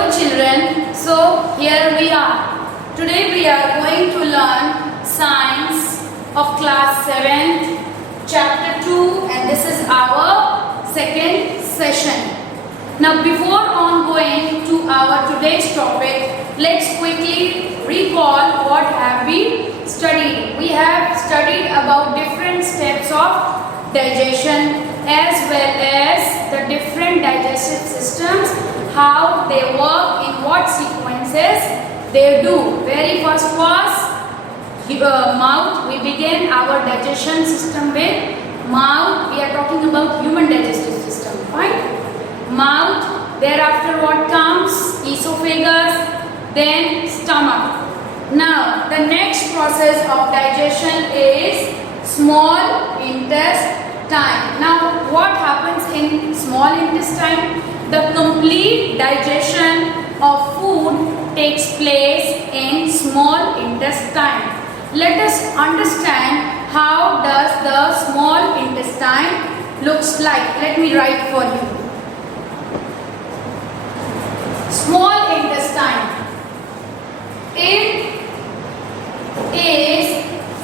Hello children, so here we are. Today we are going to learn Science of class 7th, chapter 2, and this is our second session. Now before on going to our today's topic, let's quickly recall what have we studied. We have studied about different steps of digestion as well as the different digestive systems, how they work, in what sequences they do. Very first was mouth. We begin our digestion system with mouth. We are talking about human digestive system, fine? Mouth, thereafter what comes? Esophagus, then stomach. Now the next process of digestion is small intestine. Now what happens in small intestine? The complete digestion of food takes place in small intestine. Let us understand how does the small intestine looks like. Let me write for you. Small intestine. It is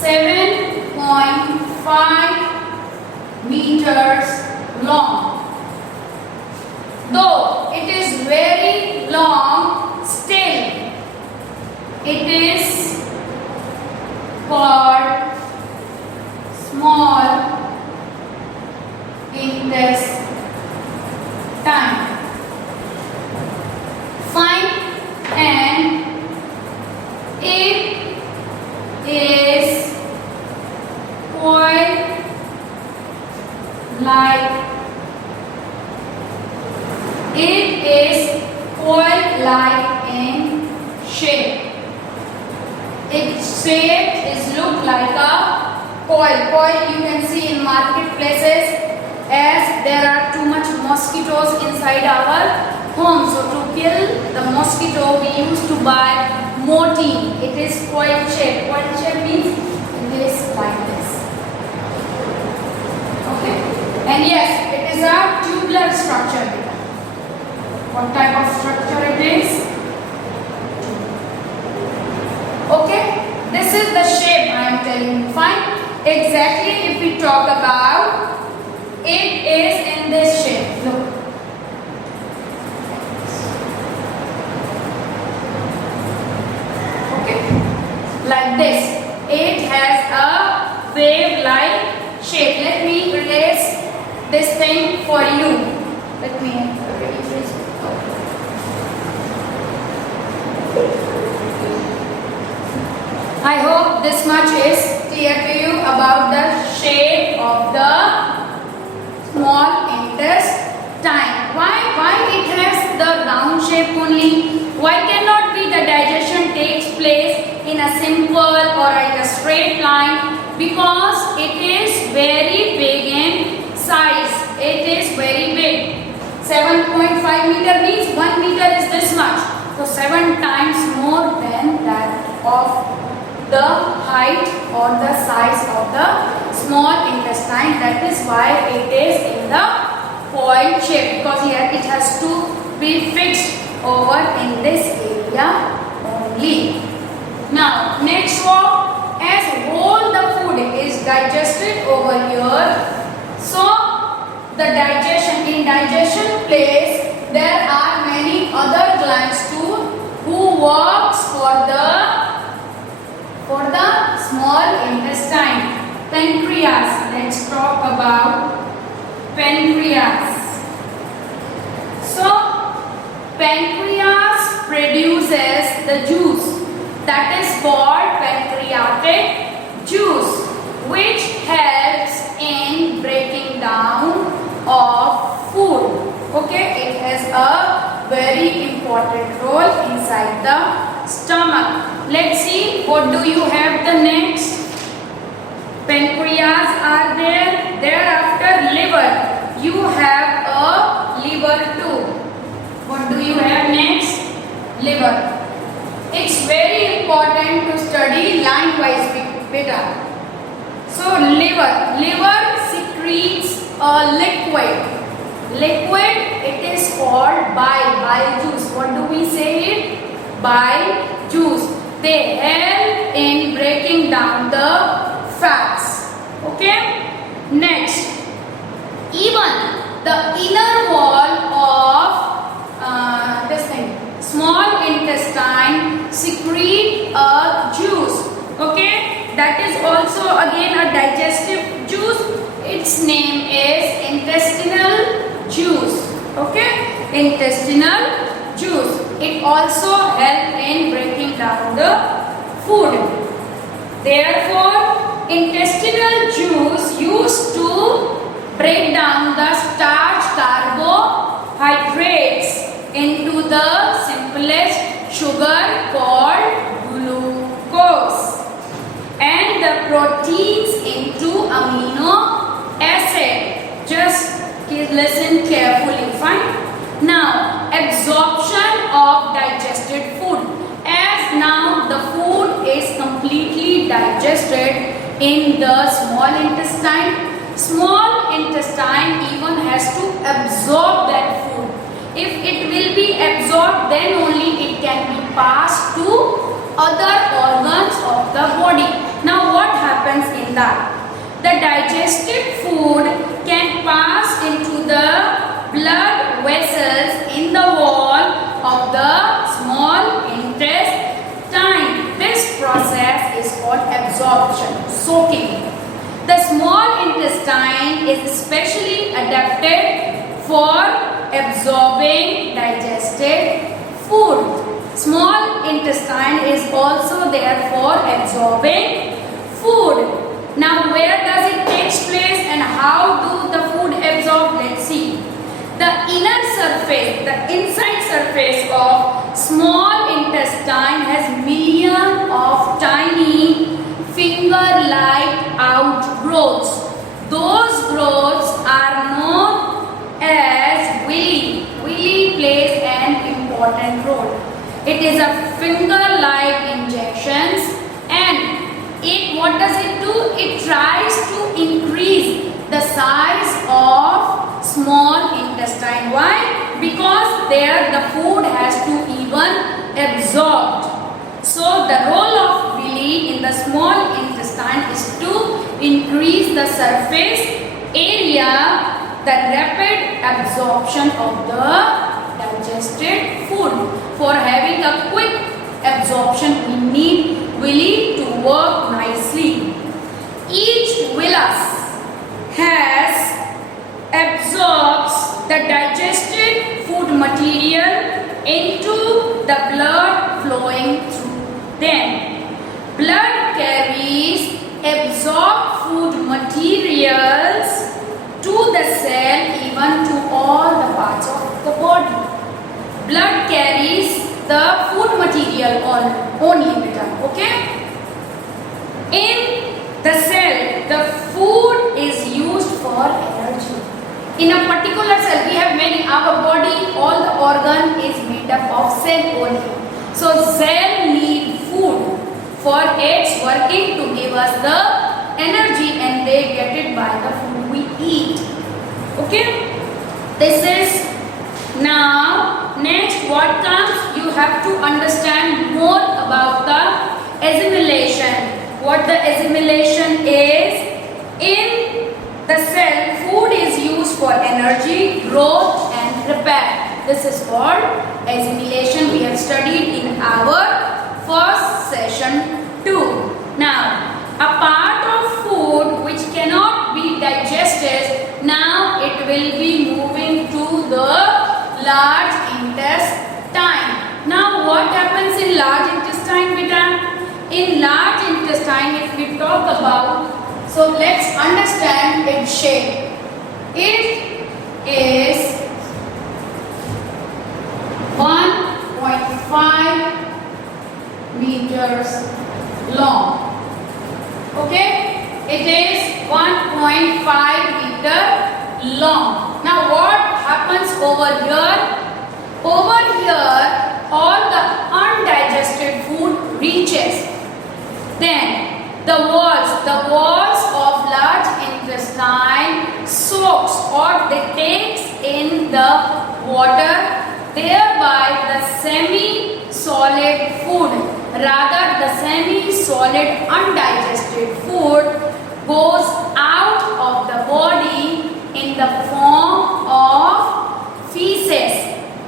7.5 meters long. Though it is very long, still it is called small intestine. Fine, and it is coiled like in shape. Its shape is look like a coil. Coil you can see in marketplaces as there are too much mosquitoes inside our home. So to kill the mosquito we used to buy Mortein. It is coil shape. Coil shape means it is like this. Okay. And yes, it is a tubular structure. What type of structure it is? Okay, this is the shape I am telling you. Fine. Exactly, if we talk about, it is in this shape. Look. Okay, like this. It has a wave-like shape. Let me erase this thing for you. Let me erase it. I hope this much is clear to you about the shape of the small intestine. Why it has the round shape only? Why cannot be the digestion takes place in a simple or in a straight line? Because it is very big in size. It is very big. 7.5 meter means 1 meter is this much. So 7 times more than that of the height or the size of the small intestine. That is why it is in the coil shape, because here it has to be fixed over in this area only. Now next one, as whole the food is digested over here. So the digestion place, there are many other glands too who works for the small intestine. Pancreas. Let's talk about pancreas. So pancreas produces the juice that is called pancreatic juice, which helps in breaking down of food. Okay, it has a very important role inside the stomach. Let's see, what do you have the next? Pancreas are there. Thereafter liver. You have a liver too. What do you have next? Liver. It's very important to study line-wise beta. So liver secretes a liquid. Liquid, it is called bile juice. What do we we say it? Bile juice. They help in breaking down the fats. Okay? Next, even the inner wall of this thing, small intestine, secrete a juice. Okay? That is also again a digestive juice. Its name is intestinal juice. Okay? Intestinal juice. It also helps in breaking down the food. Therefore, intestinal juice used to break down the starch carbohydrates into the simplest sugar called glucose, and the proteins into amino acid. Just listen carefully, fine? Now, absorption of digested food. As now the food is completely digested in the small intestine. Small intestine even has to absorb that food. If it will be absorbed, then only it can be passed to other organs of the body. Now what happens in that? The digested food can pass into the blood vessels in the wall of the small intestine. This process is called absorption, soaking. The small intestine is specially adapted for absorbing digested food. Small intestine is also there for absorbing food. Now where does it take place and how do the food absorb? Let's see. The inner surface, the inside surface of small intestine has millions of tiny finger-like outgrowths. Those growths are known as villi. Villi plays an important role. It is a finger-like injections, and what does it do? It tries to increase the size of small intestine. Why? Because there the food has to even absorb. So the role of villi in the small intestine is to increase the surface area, the rapid absorption of the digested food. For having a quick absorption, we need villi to work nicely. Each villus absorbs the digested food material into the blood flowing through them. Blood carries absorbed food materials to the cell, even to all the parts of the body. Blood carries the food material only, okay? In the cell, the food is used for energy. In a particular cell, we have many. Our body, all the organ is made up of cell only. So cell need food for its working to give us the energy, and they get it by the food we eat. Okay? This is now next what comes. You have to understand more about the assimilation. What the assimilation is. In the cell, food is used for energy, growth and repair. This is called assimilation. We have studied in our first session 2. Now, a part of food which cannot be digested, now it will be moving to the large intestine. Now what happens in large intestine, beta? In large intestine, if we talk about, so let's understand its shape. It is 1.5 meters long. Okay? It is 1.5 meter long. Now what happens over here? Over here, all the undigested food reaches. Then the walls of large intestine soaks or they takes in the water, thereby the semi food. Rather, the semi-solid undigested food goes out of the body in the form of feces.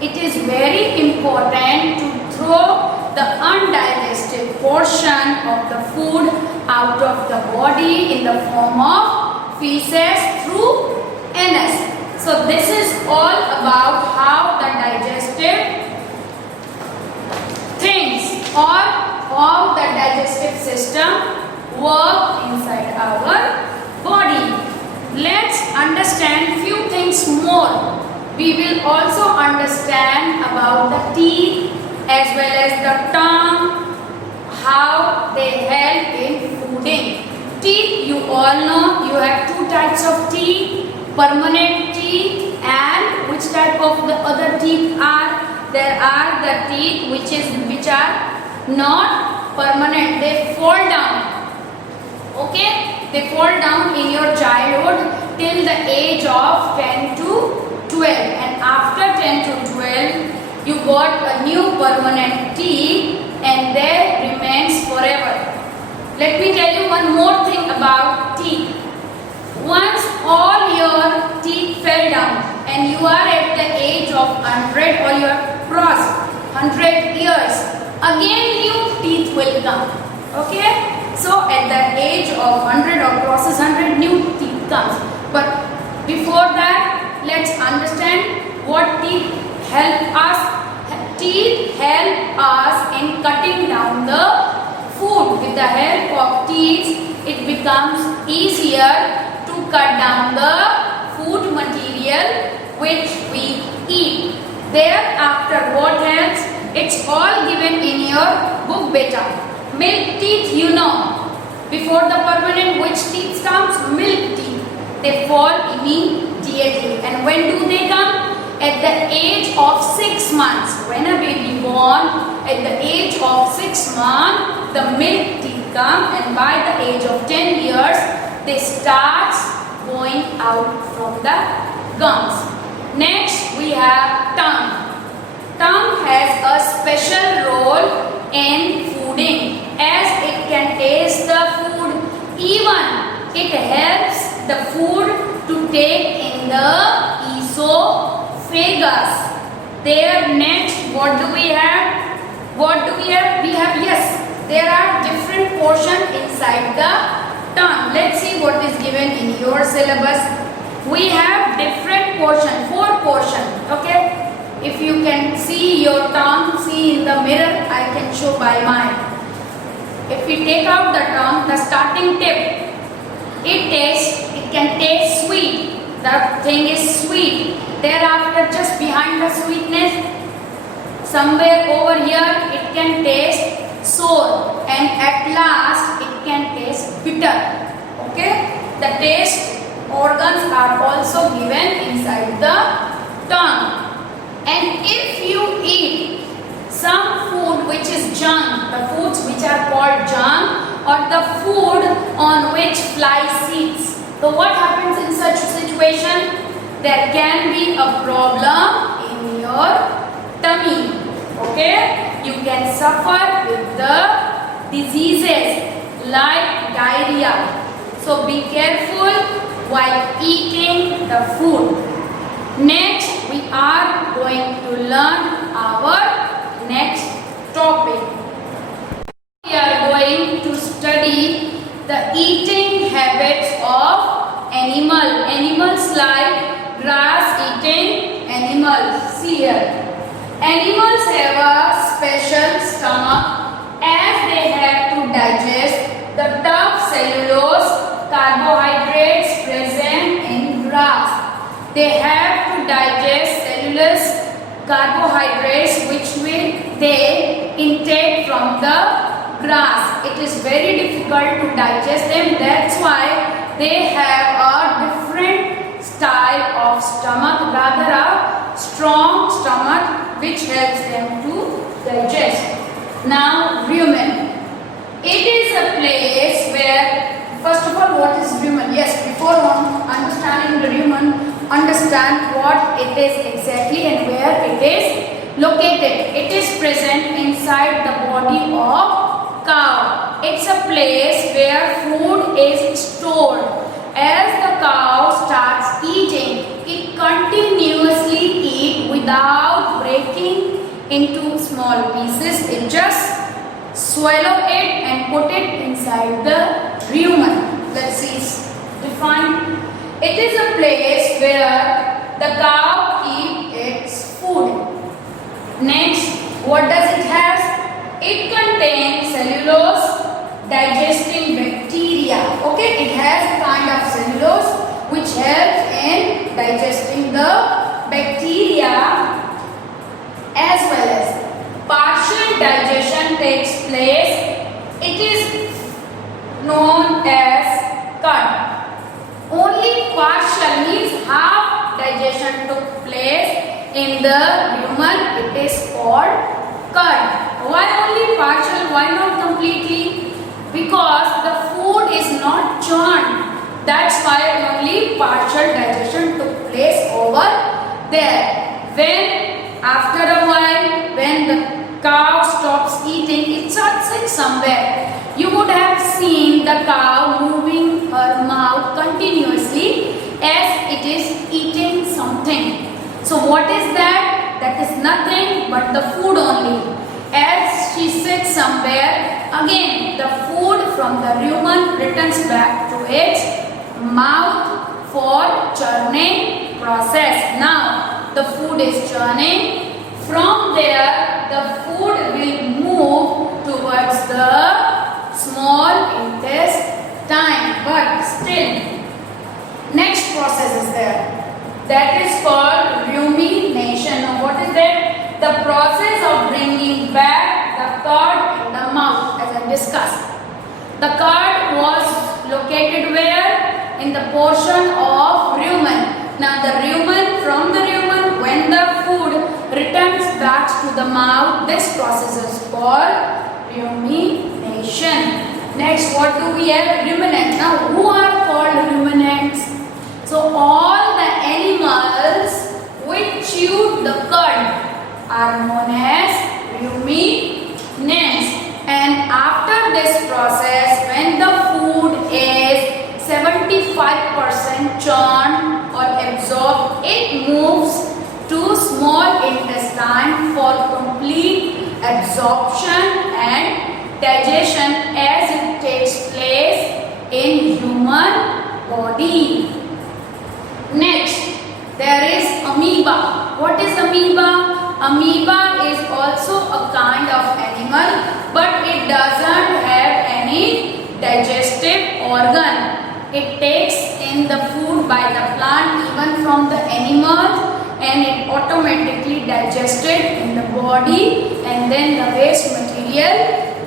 It is very important to throw the undigested portion of the food out of the body in the form of feces through anus. So this is all about how the digestive things or how the digestive system work inside our body. Let's understand few things more. We will also understand about the teeth as well as the tongue, how they help in fooding. Teeth, you all know, you have two types of teeth, permanent teeth and which type of the other teeth are? There are the teeth which are not permanent, they fall down. Okay, they fall down in your childhood till the age of 10 to 12, and after 10 to 12 you got a new permanent teeth and they remains forever. Let me tell you one more thing about teeth. Once all your teeth fell down and you are at the age of 100 or you have crossed 100 years, again new teeth will come. Okay, so at the age of 100 or crosses 100, new teeth comes. But before that, let's understand what teeth help us. Teeth help us in cutting down the food. With the help of teeth, it becomes easier to cut down the food material which we eat. Thereafter, what helps? It's all given in your book, beta. Milk teeth, you know. Before the permanent, which teeth comes? Milk teeth. They fall immediately. And when do they come? At the age of 6 months. When a baby born, at the age of 6 months, the milk teeth come, and by the age of 10 years, they start going out from the gums. Next, we have tongue. Tongue has a special role in fooding, as it can taste the food. Even it helps the food to take in the esophagus. There, next, what do we have? What do we have? We have, yes, there are different portions inside the tongue. Let's see what is given in your syllabus. We have different portion, 4 portion. Okay, if you can see your tongue, see in the mirror, I can show by mine. If we take out the tongue, the starting tip, it can taste sweet. The thing is sweet. Thereafter, just behind the sweetness, somewhere over here, it can taste sour, and at last it can taste bitter. Okay, the taste organs are also given inside the tongue. And if you eat some food which is junk, the foods which are called junk, or the food on which fly sits, so what happens in such situation? There can be a problem in your tummy. Okay, you can suffer with the diseases like diarrhea. So be careful while eating the food. Next, we are going to learn our next topic. We are going to study the eating habits of animals like grass eating animals. See here, animals have a special stomach, as they have to digest the tough cellulose carbohydrates present in grass. They have to digest cellulose carbohydrates which they intake from the grass. It is very difficult to digest them. That's why they have a different style of stomach, rather a strong stomach which helps them to digest. Now, rumen. It is a place where, first of all, what is rumen? Yes, before understanding the rumen, understand what it is exactly and where it is located. It is present inside the body it's a place where food is stored. As the cow starts eating, it continuously eats without breaking into small pieces. It just swallow it and put it inside the rumen. Let's see, define. It is a place where the cow keeps its food. Next, what does it have? It contains cellulose digesting bacteria. Okay, it has a kind of cellulose which helps in digesting the bacteria, as well as partial digestion takes place. It is known as curd. Only partial means half digestion took place in the rumen. It is called curd. Why only partial? Why not completely? Because the food is not churned. That's why only partial digestion took place over there. When after a while, when the cow stops eating, it starts in somewhere. You would have seen the cow moving her mouth continuously as it is eating something. So what is that? That is nothing but the food only. As she sits somewhere, again the food from the rumen returns back to its mouth for churning process. Now the food is churning. From there, the food will move towards the small intestine. But still, next process is there. That is called rumination. Now what is that? The process of bringing back the curd in the mouth, as I discussed. The curd was located where? In the portion of rumen. Now the rumen, from the rumen, when the food returns back to the mouth, this process is called rumination. Next, what do we have? Ruminants. Now who are called ruminants? So all the animals which chew the curd are known as ruminants. And after this process, when the food is 75% churned or absorbed, it moves to small intestine for complete absorption and digestion, as it takes place in human body. Next, there is amoeba. What is amoeba? Amoeba is also a kind of animal, but it doesn't have any digestive organ. It takes in the food by the plant, even from the animals, and it automatically digested in the body, and then the waste material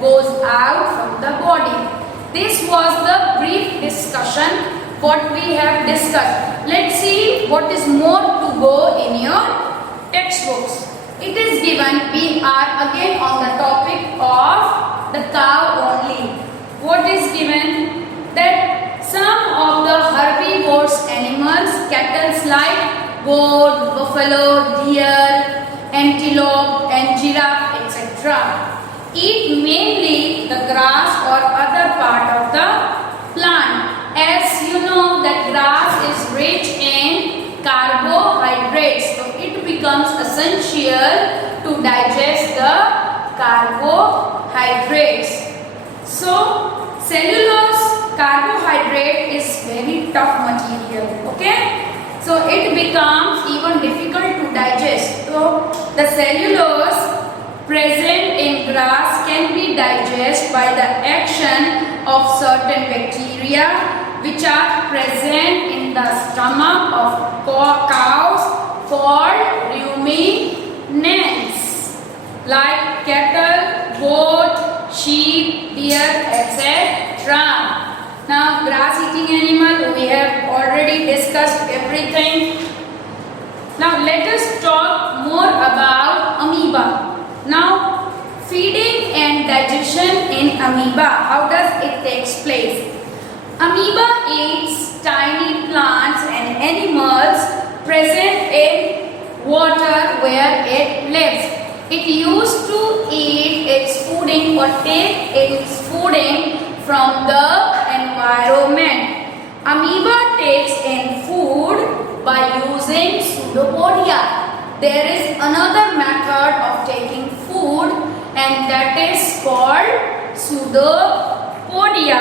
goes out from the body. This was the brief discussion what we have discussed. Let's see what is more to go in your textbooks. It is given, we are again on the topic of the cow only. What is given? That some of the herbivorous animals, cattle like goat, buffalo, deer, antelope and giraffe, etc., eat mainly the grass or other part of the plant. As you know that grass is rich in carbohydrates, so it becomes essential to digest the carbohydrates. So cellulose carbohydrate is very tough material, okay? So it becomes even difficult to digest. So the cellulose present in grass can be digested by the action of certain bacteria which are present in the stomach of cows called ruminants, like cattle, goat, sheep, deer, etc. Now grass eating animal, we have already discussed everything. Now let us talk more about amoeba. Now feeding and digestion in amoeba, how does it takes place? Amoeba eats tiny plants and animals present in water where it lives. It used to eat its food fooding or take its fooding from the environment. Amoeba takes in food by using pseudopodia. There is another method of taking food, and that is called pseudopodia.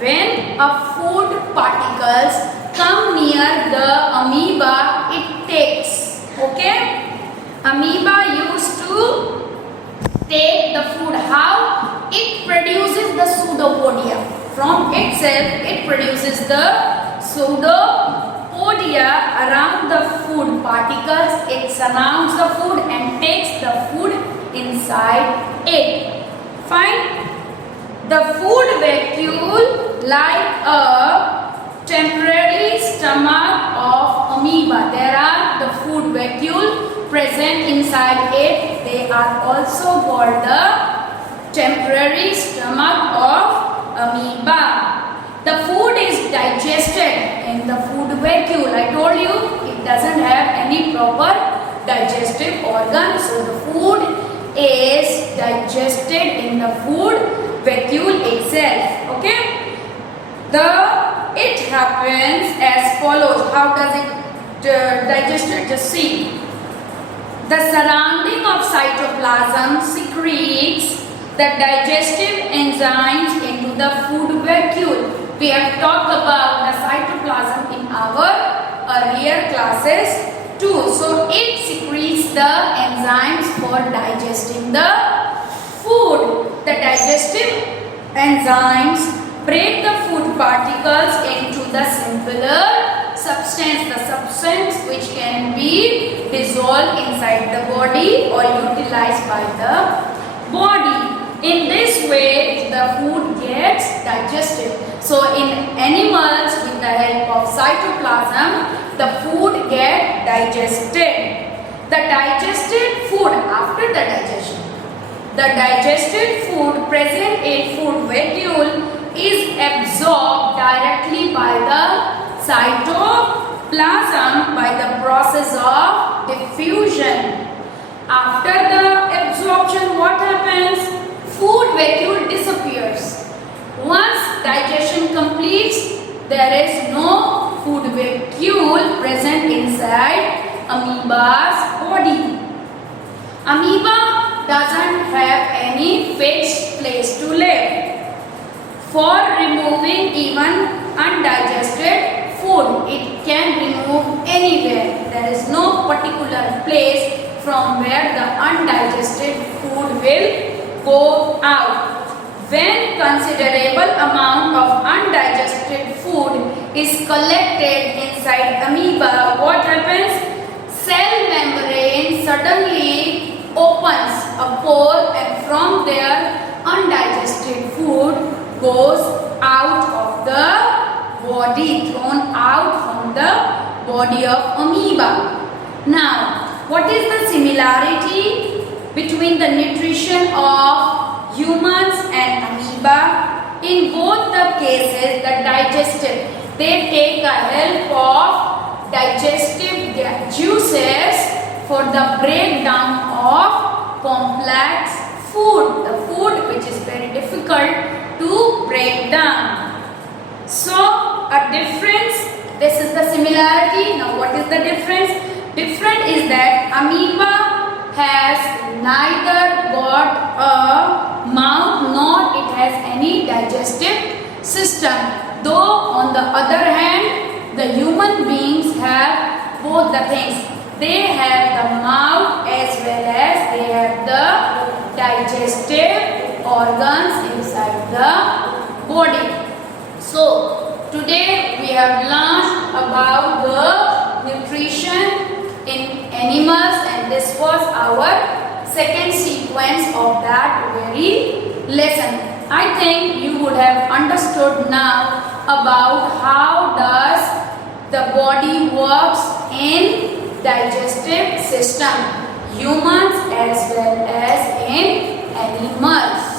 When a food particles come near the amoeba, it takes. Okay? Amoeba used to take the food. How? It produces the pseudopodia. From itself, it produces the pseudopodia around the food particles. It surrounds the food and takes the food inside it. Fine? The food vacuole, like a temporary stomach of amoeba. There are the food vacuole present inside it. They are also called the temporary stomach of amoeba. The food is digested in the food vacuole. I told you it doesn't have any proper digestive organ. So the food is digested in the food vacuole itself. Okay? It happens as follows. How does it digest it? Just see. The surrounding of cytoplasm secretes the digestive enzymes into the food vacuole. We have talked about the cytoplasm in our earlier classes too. So it secretes the enzymes for digesting the food. The digestive enzymes break the food particles into the simpler substance, the substance which can be dissolved inside the body or utilized by the body. In this way, the food gets digested. So in animals, with the help of cytoplasm, the food gets digested. The digested food after the digestion. The digested food present in food vacuole is absorbed directly by the cytoplasm by the process of diffusion. After the absorption, what happens? Food vacuole disappears. Once digestion completes, there is no food vacuole present inside amoeba's body. Amoeba doesn't have any fixed place to live. For removing even undigested food, it can remove anywhere. There is no particular place from where the undigested food will go out. When considerable amount of undigested food is collected inside amoeba, what happens? Cell membrane suddenly opens a pore, and from there undigested food goes out of the body, thrown out from the body of amoeba. Now, what is the similarity between the nutrition of humans and amoeba? In both the cases, the digestive, they take the help of digestive juices for the breakdown of complex food, the food which is very difficult to break down. So a difference, this is the similarity. Now what is the difference? Different is that amoeba has neither got a mouth nor it has any digestive system. Though on the other hand, the human beings have both the things. They have the mouth as well as they have the digestive organs inside the body. So today we have learned about the nutrition in animals, and this was our second sequence of that very lesson. I think you would have understood now about how does the body works in digestive system, humans as well as in animals.